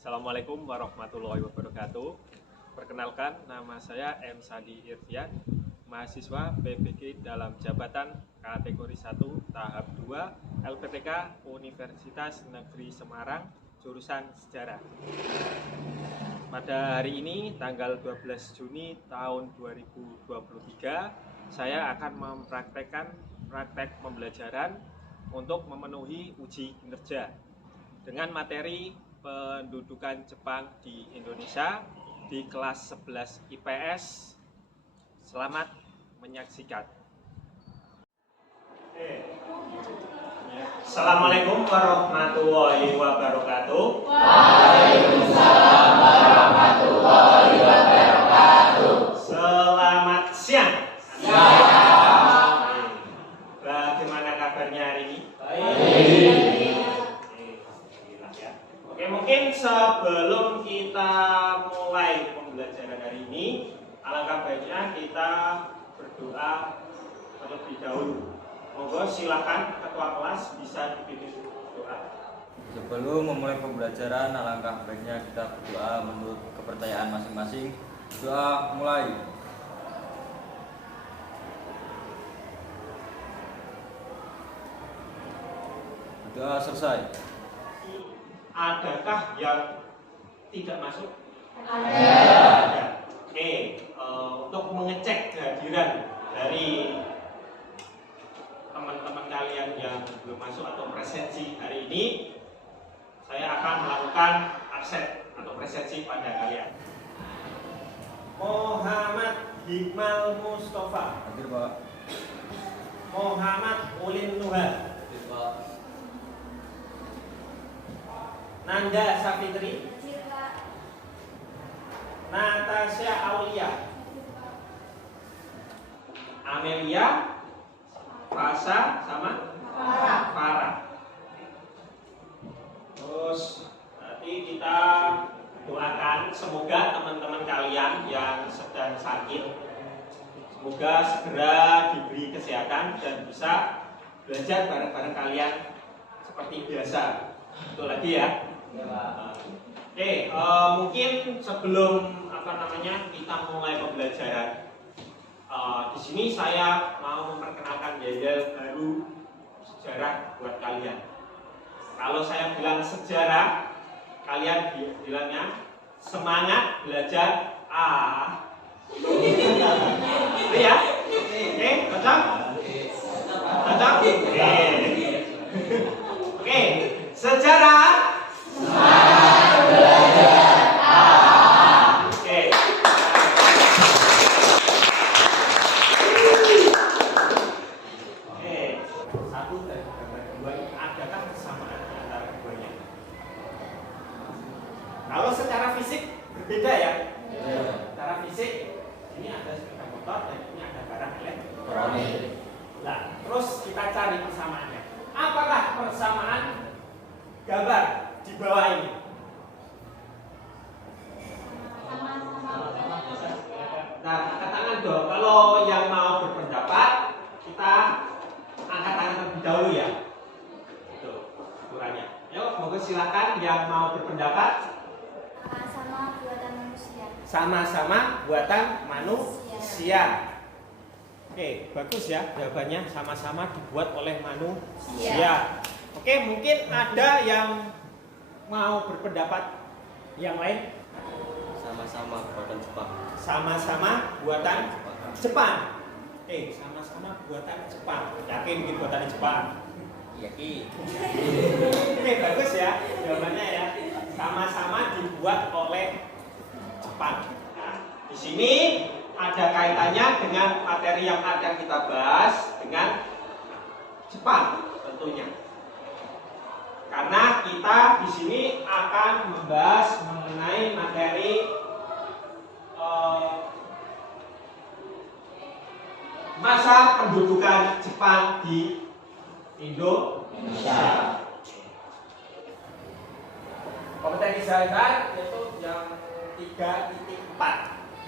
Assalamualaikum warahmatullahi wabarakatuh. Perkenalkan, nama saya M. Sadi Irfian, mahasiswa PPG dalam jabatan kategori 1 tahap 2 LPTK Universitas Negeri Semarang, jurusan Sejarah. Pada hari ini, tanggal 12 Juni tahun 2023, saya akan mempraktekkan praktek pembelajaran untuk memenuhi uji kinerja dengan materi pendudukan Jepang di Indonesia di kelas 11 IPS. Selamat menyaksikan. Assalamualaikum warahmatullahi wabarakatuh. Waalaikumsalam warahmatullahi wabarakatuh. Selamat siang. Siang. Bagaimana kabarnya hari ini? Baik. Oke, mungkin sebelum kita mulai pembelajaran hari ini, alangkah baiknya kita berdoa terlebih dahulu. Monggo silakan ketua kelas bisa dipimpin doa. Sebelum memulai pembelajaran, alangkah baiknya kita berdoa menurut kepercayaan masing-masing. Doa mulai. Doa selesai. Adakah yang tidak masuk? Ada. Oke, untuk mengecek kehadiran dari teman-teman kalian yang belum masuk atau presensi hari ini, saya akan melakukan absen atau presensi pada kalian. Muhammad Hikmal Mustafa, Hadir, Pak. Muhammad Ulin Nuha, Hadir, Pak. Nanda Safitri, Natasha Aulia, Amelia, Fasa, sama Farah. Terus nanti kita doakan semoga teman-teman kalian yang sedang sakit semoga segera diberi kesehatan dan bisa belajar bareng-bareng kalian seperti biasa. Betul lagi ya. Oke, mungkin sebelum kita mulai pembelajaran, di sini saya mau memperkenalkan jadwal baru sejarah buat kalian. Kalau saya bilang sejarah, kalian bilangnya semangat belajar ya? Oke, cocok? Cocok? Oke, sejarah. Kalau secara fisik berbeda ya. Secara fisik ini ada sepeda motor dan ini ada barang elektronik. Nah, terus kita cari persamaannya. Apakah persamaan gambar di bawah ini? Nah, angkat tangan dong. Kalau yang mau berpendapat, kita angkat tangan terlebih dahulu ya. Itu ukurannya. Yuk, monggo silakan yang mau berpendapat. Sama buatan manusia. Sama-sama buatan manusia. Oke, bagus ya jawabannya, sama-sama dibuat oleh manusia. Oke, mungkin ada yang mau berpendapat yang lain? Sama-sama buatan Jepang. Sama-sama buatan Jepang. Oke, sama-sama buatan Jepang. Yakin ini buatan Jepang? Yakin. Oke, bagus ya jawabannya ya. Sama-sama dibuat oleh Jepang. Nah, di sini ada kaitannya dengan materi yang akan kita bahas dengan Jepang tentunya. Karena kita di sini akan membahas mengenai materi masa pendudukan Jepang di Indonesia. Kompetensi dasar yaitu yang 3.4,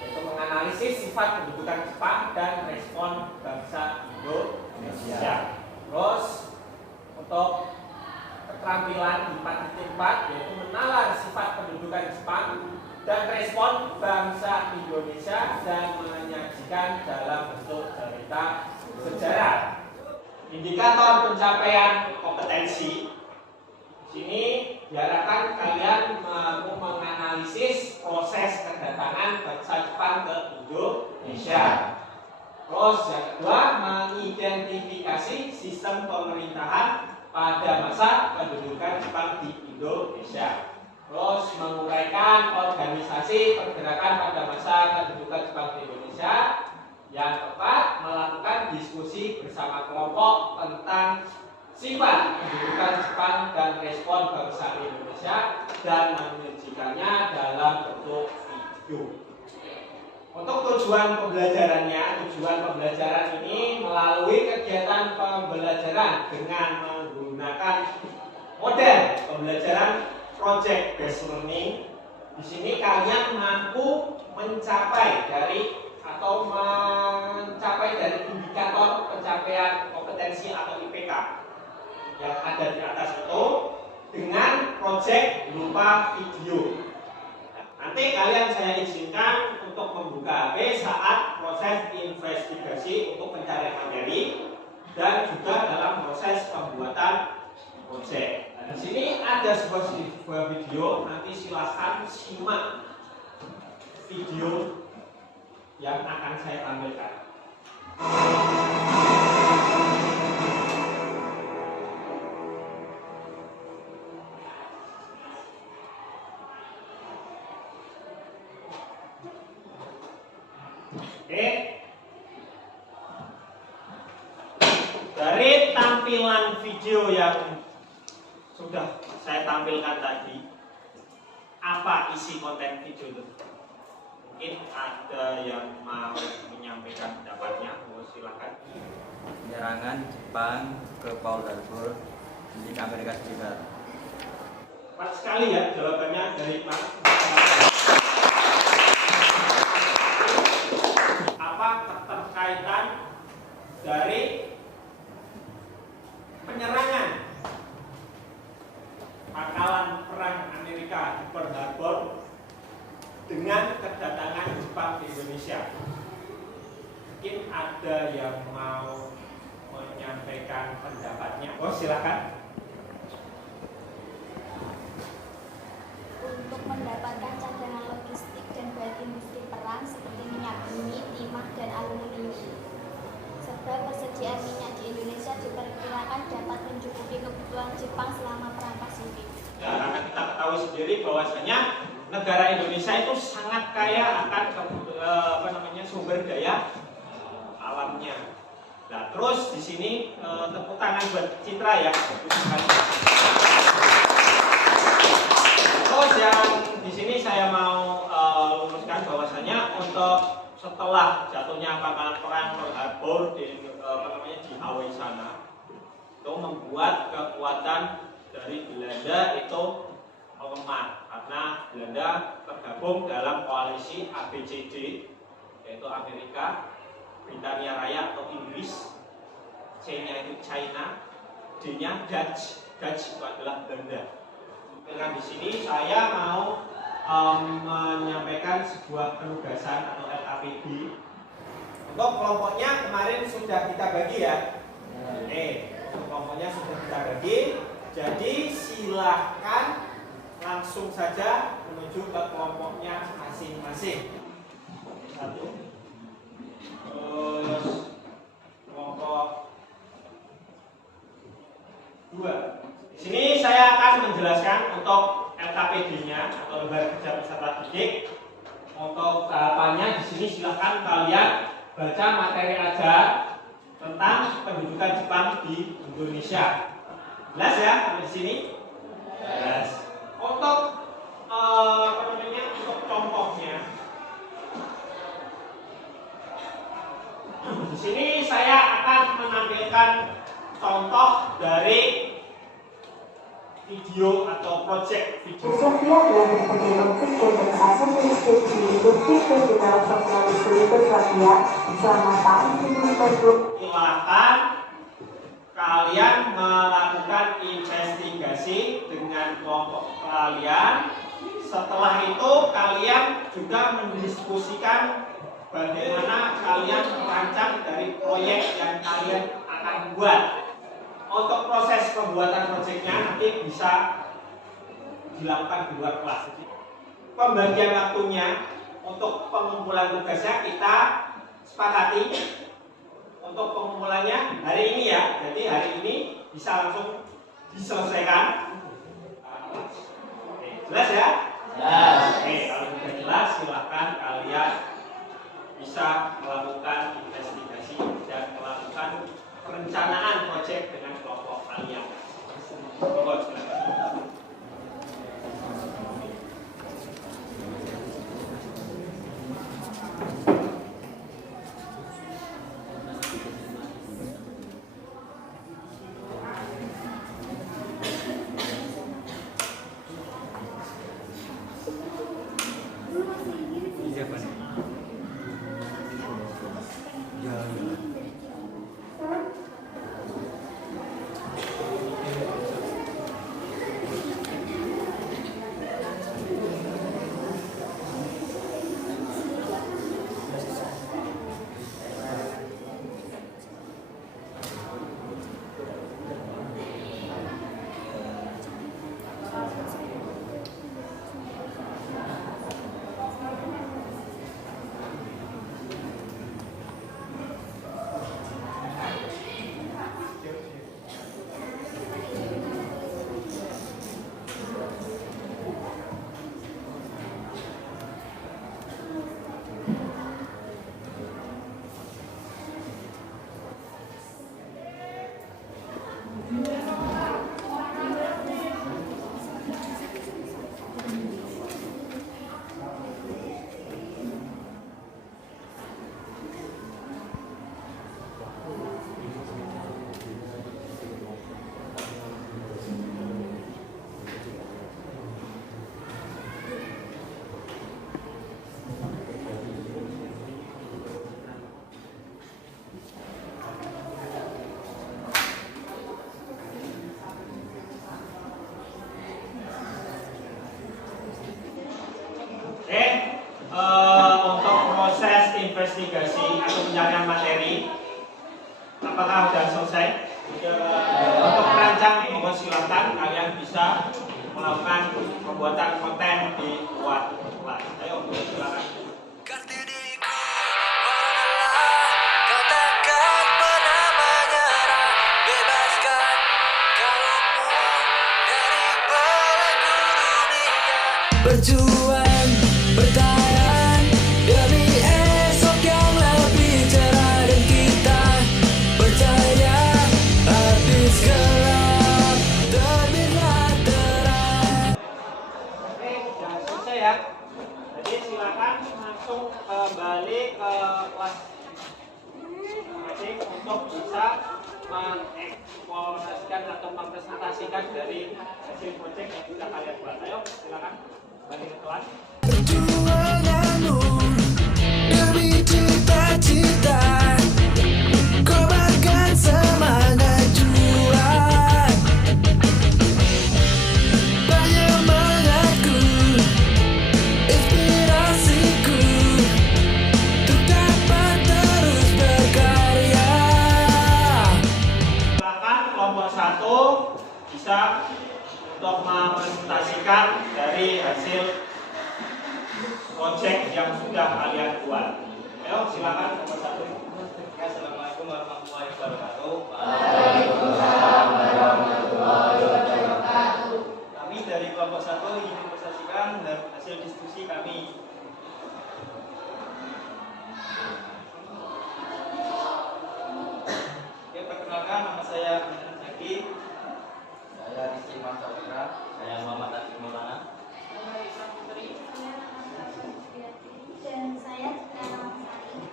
yaitu menganalisis sifat pendudukan Jepang dan respon bangsa Indonesia. Terus untuk keterampilan di 4.4 yaitu menalar sifat penduduk dan respon bangsa Indonesia dan menyajikan dalam bentuk cerita sejarah. Indikator pencapaian kompetensi. Sini diharapkan kalian mampu menganalisis proses kedatangan bangsa Jepang ke Indonesia. Terus yang kedua, mengidentifikasi sistem pemerintahan pada masa pendudukan Jepang di Indonesia. Terus menguraikan organisasi pergerakan pada masa kedudukan Jepang di Indonesia. Yang keempat, melakukan diskusi bersama kelompok tentang sifat pendudukan Jepang dan respon bangsa Indonesia dan menyajikannya dalam bentuk video. Untuk tujuan pembelajaran ini melalui kegiatan pembelajaran dengan menggunakan model pembelajaran project based learning. Di sini kalian mampu mencapai dari indikator pencapaian kompetensi atau IPK yang ada di atas itu dengan project berupa video. Nanti kalian saya izinkan untuk membuka HP saat proses investigasi untuk pencarian materi dan juga dalam proses pembuatan project. Nah, di sini ada sebuah video, nanti silahkan simak video yang akan saya tampilkan. Oke. Dari tampilan video yang sudah saya tampilkan tadi, apa isi konten video itu? Mungkin ada yang mau menyampaikan pendapatnya, silakan. Penyerangan Jepang ke Pearl Harbor milik Amerika Serikat. Tepat sekali ya jawabannya dari Pak. Apa keterkaitan dari penyerangan pangkalan perang Amerika di Pearl Harbor dengan kedatangan Jepang di Indonesia? Mungkin ada yang mau menyampaikan pendapatnya. Oh, silakan. Untuk mendapatkan cadangan logistik dan bahan industri perang seperti minyak bumi, timah, dan aluminium. Sebab persediaan minyak di Indonesia diperkirakan dapat mencukupi kebutuhan Jepang selama perang Pasifik. Ya, karena kita ketahui sendiri bahwasanya negara Indonesia itu sangat kaya akan sumber daya alamnya. Nah, terus di sini tepuk tangan buat Citra ya. Terus yang di sini saya mau luruskan bahwasanya untuk setelah jatuhnya pangkalan perang Pearl Harbor di Hawaii sana, itu membuat kekuatan dari Belanda itu melemah karena Belanda tergabung dalam koalisi ABCD, yaitu Amerika, Britania Raya atau Inggris, C-nya itu China, D-nya Dutch. Dutch itu adalah Belanda. Dengan di sini saya mau menyampaikan sebuah penugasan atau LKPD. Untuk kelompoknya kemarin sudah kita bagi ya. Oke, untuk kelompoknya sudah kita bagi. Jadi silahkan langsung saja menuju ke kelompoknya masing-masing. Satu. Terus kelompok 2. Di sini saya akan menjelaskan untuk LKPD-nya atau lembar kerja peserta didik. Untuk tahapannya di sini silahkan kalian baca materi ajar tentang pendudukan Jepang di Indonesia. Jelas ya sampai di sini? Jelas. Untuk untuk contohnya, di sini saya akan menampilkan contoh dari video atau project video. Sofia telah bersedia mengkritik dan asal deskripsi industri di dalam teknologi Yugoslavia selama tahun 2020. Silakan kalian melakukan investigasi dengan kelompok kalian Setelah itu kalian juga mendiskusikan bagaimana kalian merancang dari proyek yang kalian akan buat. Untuk proses pembuatan proyeknya nanti bisa dilakukan di luar kelas. Pembagian waktunya untuk pengumpulan tugasnya kita sepakati untuk pengumpulannya hari ini ya. Jadi hari ini bisa langsung diselesaikan. Oke, jelas ya? Jelas. Oke, kalau sudah jelas silahkan kalian bisa melakukan investigasi dan melakukan perencanaan proyek dengan kelompok kalian. Monggo silakan. Untuk proses investigasi atau pencarian materi, apakah sudah selesai? Untuk merancang, monggo silakan kalian bisa melakukan pembuatan konten di luar kelas. Ayo, silakan. Berjuang, bertahan demi esok yang lebih cerah, dan kita percaya habis gelap terbitlah terang. Oke, sudah selesai ya. Jadi silakan langsung kembali ke kelas masing untuk bisa mengeksplorasikan atau mempresentasikan dari hasil proyek yang sudah kalian buat. Ayo, silakan kembali ke kelas. Perjuanganmu demi cita-cita, kobarkan semangat juang, penyemangatku, inspirasiku, untuk dapat terus berkarya. Silakan kelompok 1 bisa untuk mempresentasikan dari hasil proyek yang sudah kalian buat. Ayo, silakan kelompok 1. Assalamualaikum warahmatullahi wabarakatuh. Waalaikumsalam warahmatullahi wabarakatuh. Kami dari kelompok 1 ingin mempresentasikan hasil diskusi kami. Oke, perkenalkan, nama saya Zaki. Saya Rizky Mansawira. Saya Muhammad Atik Maulana. Dan saya juga Sari.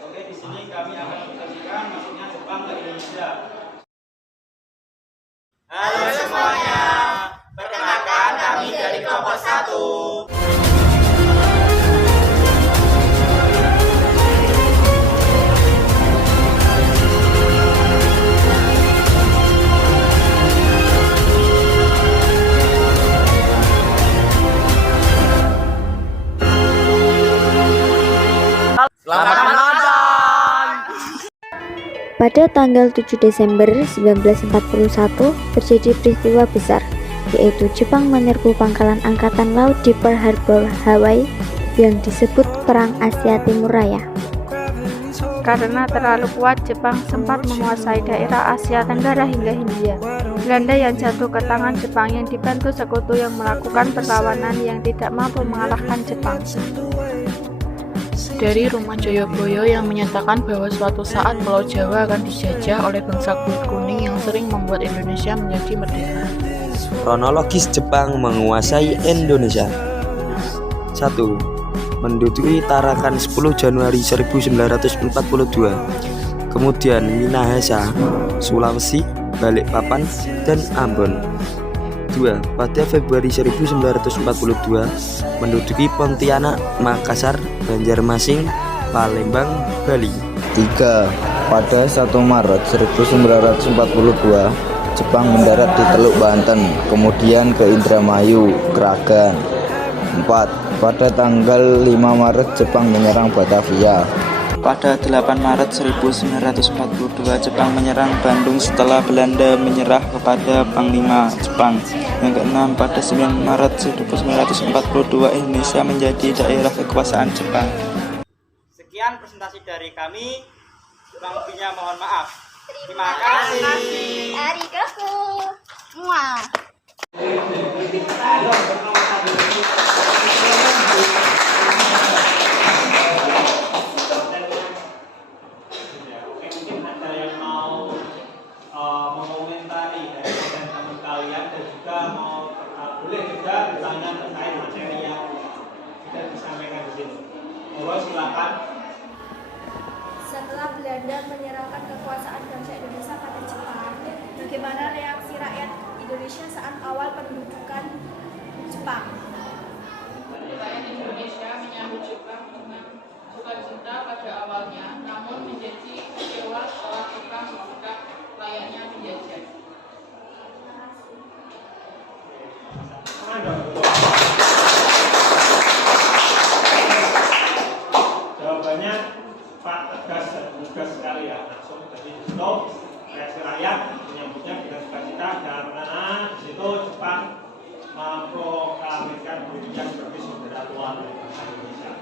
Oke, di sini kami akan mempresentasikan masuknya Jepang ke Indonesia. Halo semuanya, perkenalkan kami dari kelompok 1. Selamat menonton! Pada tanggal 7 Desember 1941 terjadi peristiwa besar, yaitu Jepang menyerbu pangkalan Angkatan Laut di Pearl Harbor, Hawaii yang disebut Perang Asia Timur Raya. Karena terlalu kuat, Jepang sempat menguasai daerah Asia Tenggara hingga Hindia. Belanda yang jatuh ke tangan Jepang yang dibantu sekutu yang melakukan perlawanan yang tidak mampu mengalahkan Jepang. Dari Rumah Joyoboyo yang menyatakan bahwa suatu saat Pulau Jawa akan dijajah oleh bangsa kulit kuning yang sering membuat Indonesia menjadi merdeka. Kronologis Jepang menguasai Indonesia. 1. Menduduki Tarakan 10 Januari 1942. Kemudian Minahasa, Sulawesi, Balikpapan, dan Ambon. 2. Pada Februari 1942 menduduki Pontianak, Makassar, Banjarmasin, Palembang, Bali. 3. Pada 1 Maret 1942 Jepang mendarat di Teluk Banten, kemudian ke Indramayu, Kragan. 4. Pada tanggal 5 Maret Jepang menyerang Batavia. Pada 8 Maret 1942 Jepang menyerang Bandung setelah Belanda menyerah kepada Panglima Jepang. Yang keenam, pada 9 Maret 1942 Indonesia menjadi daerah kekuasaan Jepang. Sekian presentasi dari kami. Kurang lebihnya mohon maaf. Terima kasih. Arigato. Muah. Mungkin ada yang mau mengomentari dari teman-teman kalian dan juga mau boleh juga bertanya terkait materi yang sudah disampaikan di sini. Mohon silakan. Setelah Belanda menyerahkan kekuasaan bangsa Indonesia pada Jepang, bagaimana reaksi rakyat Indonesia saat awal pendudukan Jepang? Rakyat Indonesia menyambut Jepang dengan sukacita pada awalnya, namun menjadi kecewa setelah Jepang bersikap layaknya penjajah. Jawabannya Pak tegas dan tegas sekali ya, langsung tadi di situ reaksi rakyat menyambutnya dengan sukacita karena di situ Jepang memproklamirkan dirinya sebagai saudara tua dari bangsa Indonesia.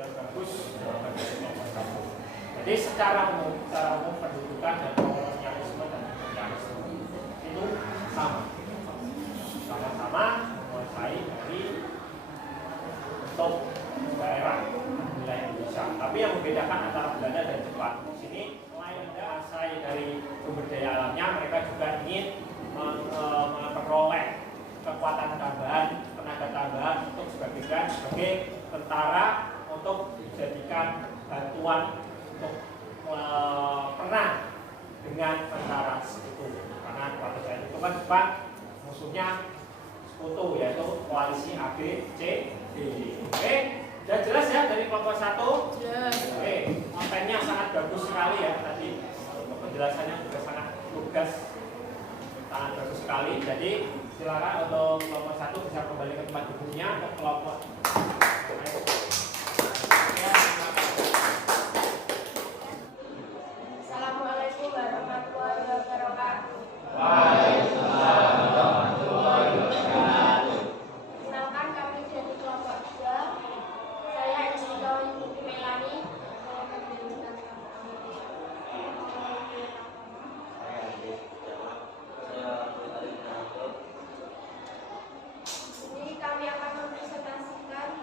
Yang bagus jawaban dari nomor satu. Jadi secara umum pendudukan dan kolonialisme dan imperialisme itu sama-sama menguasai dari bentuk daerah wilayah Indonesia. Tapi yang membedakan antara Belanda dan Jepang di sini selain menguasai dari sumber daya alamnya, mereka juga ingin memperoleh kekuatan tambahan, tenaga tambahan untuk sebagai tentara untuk dijadikan bantuan untuk perang dengan tentara sekutu. Karena pada saat itu kan Jepang musuhnya sekutu, yaitu koalisi ABCD. Oke, sudah jelas ya dari kelompok 1? Yes. Oke, kontennya sangat bagus sekali ya tadi. Untuk penjelasannya juga sangat lugas, sangat bagus sekali. Jadi silakan untuk kelompok 1 bisa kembali ke tempat duduknya. Untuk kelompok Assalamualaikum warahmatullahi wabarakatuh. Waalaikumsalam warahmatullahi wabarakatuh. Kenalkan kami dari kelompok 2. Saya Jessica Putri Melani. Ini kami akan mempresentasikan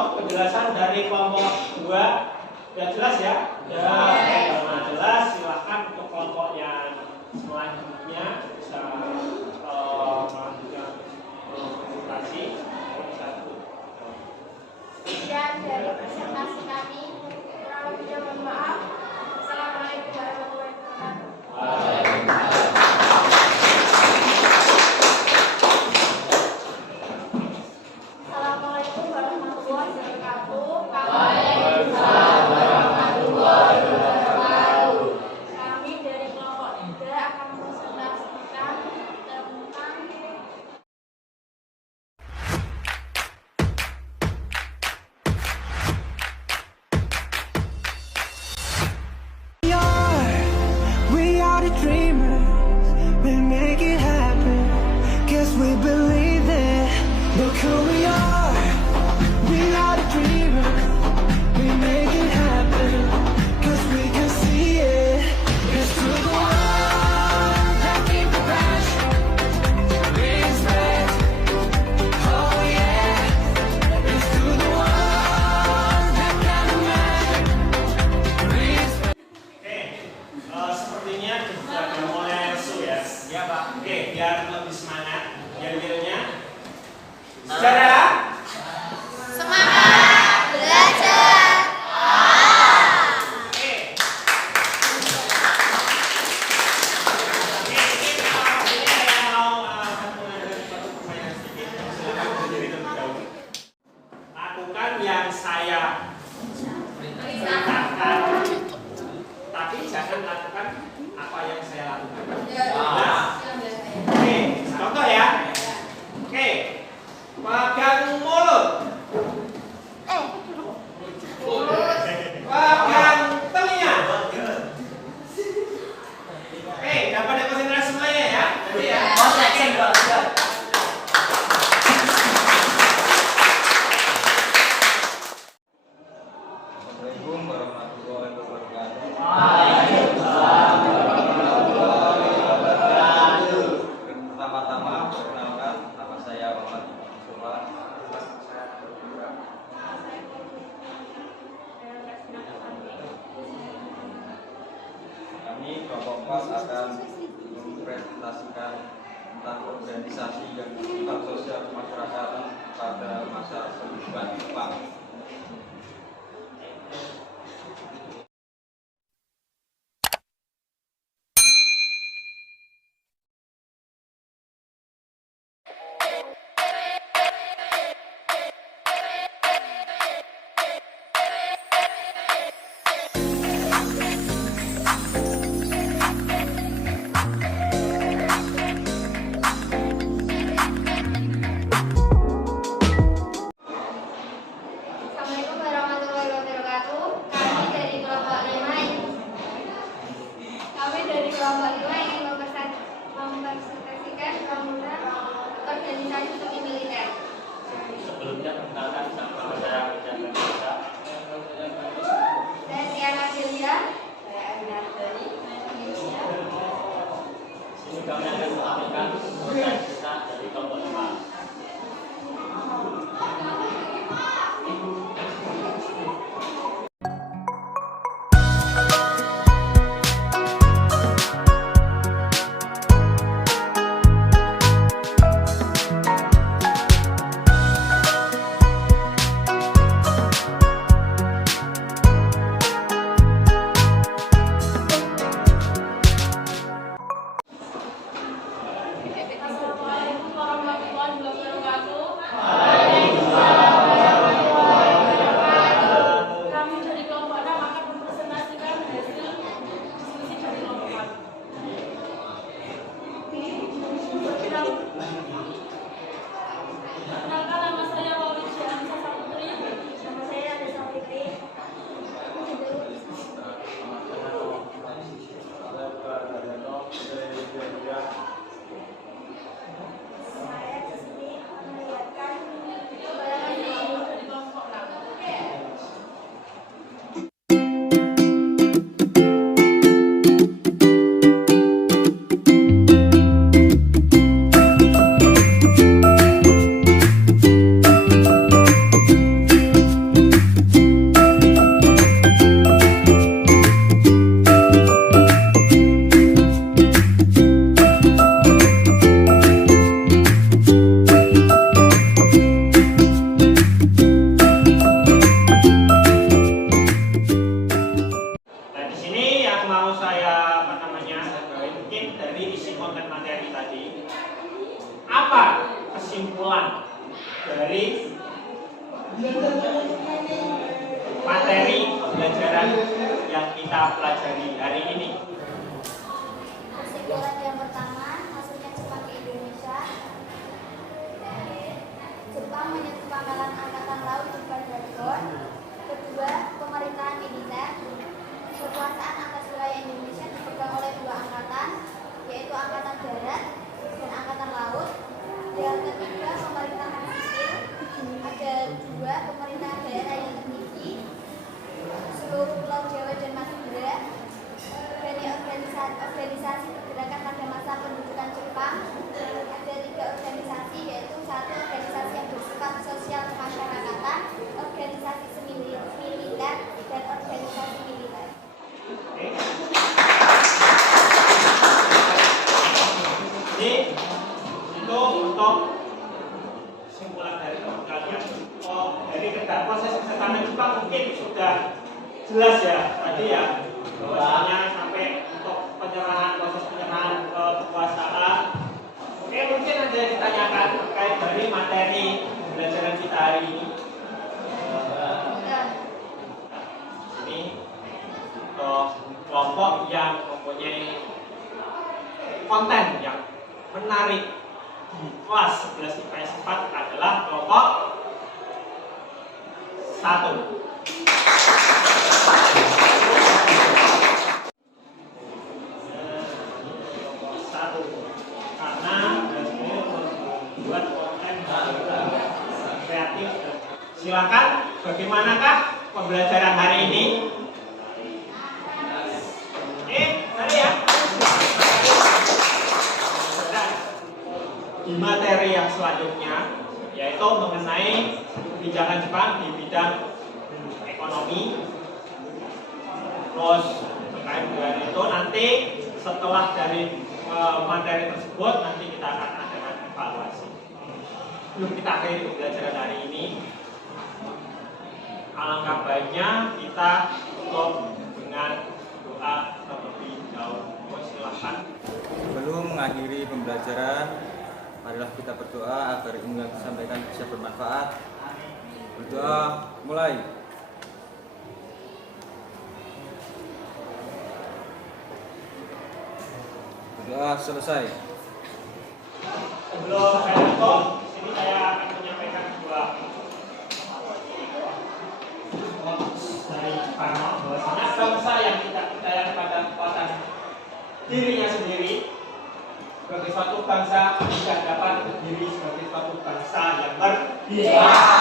untuk penjelasan dari kelompok 2 sudah jelas ya? Ya. Oke, kalau nggak jelas silahkan untuk kelompok yang selanjutnya bisa melanjutkan presentasi. Sekian dari presentasi kami. Kurang lebihnya mohon maaf. Assalamualaikum warahmatullahi wabarakatuh. Assalamualaikum warahmatullahi wabarakatuh. Waalaikumsalam warahmatullahi wabarakatuh. Kami dari kelompok 3 akan mempresentasikan tentang We are the dreamers, we make it happen. Guess we believe it. Look who we are the dreamers, we make it happen. Cause we can see it. It's to the one that keep the passion. Respect, oh yeah. It's to the one that can imagine. Respect. Oke, sepertinya sudah mulai lesu ya. Ya Pak. Oke, biar lebih semangat. Yel-yelnya. Secara semangat belajar. Oke. Oke, ini saya mau mengajarkan suatu permainan sedikit. Silakan berdiri terlebih dahulu. Lakukan yang saya perintahkan, tapi jangan lakukan apa yang saya lakukan. Nah, oke, contoh ya. Oke, pegang mulut. Pegang telinga. Oke, dapat konsentrasi semuanya ya. Jadi ya. Assalamualaikum warahmatullahi wabarakatuh. Pertama-tama perkenalkan, nama saya Muhammad Mustafa. Kami kelompok 4 akan mempresentasikan tentang organisasi dan kehidupan sosial kemasyarakatan pada masa kehidupan Jepang. Assalamualaikum warahmatullahi wabarakatuh. Kami dari kelompok 5 ingin mempresentasikan bangunan organisasi semi militer. Sebelumnya perkenalkan nama saya materi pembelajaran yang kita pelajari hari ini. Kesimpulan yang pertama, masuknya Jepang ke Indonesia. Jepang menyentuh pangkalan angkatan laut di Badagon. Kedua, pemerintahan militer. Kekuasaan atas wilayah Indonesia dipegang oleh dua angkatan, yaitu Angkatan Darat dan Angkatan Laut. Yang ketiga, pemerintahan sipil. Ada dua pemerintahan daerah yang tertinggi, seluruh Pulau Jawa dan Madura. Dari organisasi pergerakan pada masa pendudukan Jepang, ada tiga organisasi, yaitu satu organisasi yang bersifat sosial kemasyarakatan, organisasi militer, dan organisasi militer. Jadi itu untuk kesimpulan dari kalian. Dari proses kesetanan Jepang mungkin sudah jelas ya tadi ya, bahwasanya sampai untuk proses penyerahan kekuasaan. Oke, mungkin ada yang ditanyakan terkait dari materi pembelajaran kita hari ini. Ini untuk kelompok yang mempunyai konten yang menarik di kelas 11 IPS 4 adalah kelompok 1. Karena ini membuat konten kreatif. Silakan, bagaimanakah pembelajaran hari ini? Tadi ya. Di materi yang selanjutnya, yaitu mengenai kebijakan Jepang di bidang ekonomi. Terus terkait dengan itu nanti setelah dari materi tersebut nanti kita akan adakan evaluasi. Belum kita akhiri pembelajaran hari ini. Alangkah baiknya kita tutup dengan doa terlebih dahulu. Silahkan. Sebelum mengakhiri pembelajaran, marilah kita berdoa agar ilmu yang disampaikan bisa bermanfaat. Berdoa mulai. Berdoa selesai. Sebelum saya tutup, sini saya akan menyampaikan sebuah dari Jepang, bahwasanya bangsa yang tidak percaya kepada kekuatan dirinya sendiri sebagai suatu bangsa tidak dapat berdiri sebagai suatu bangsa yang merdeka.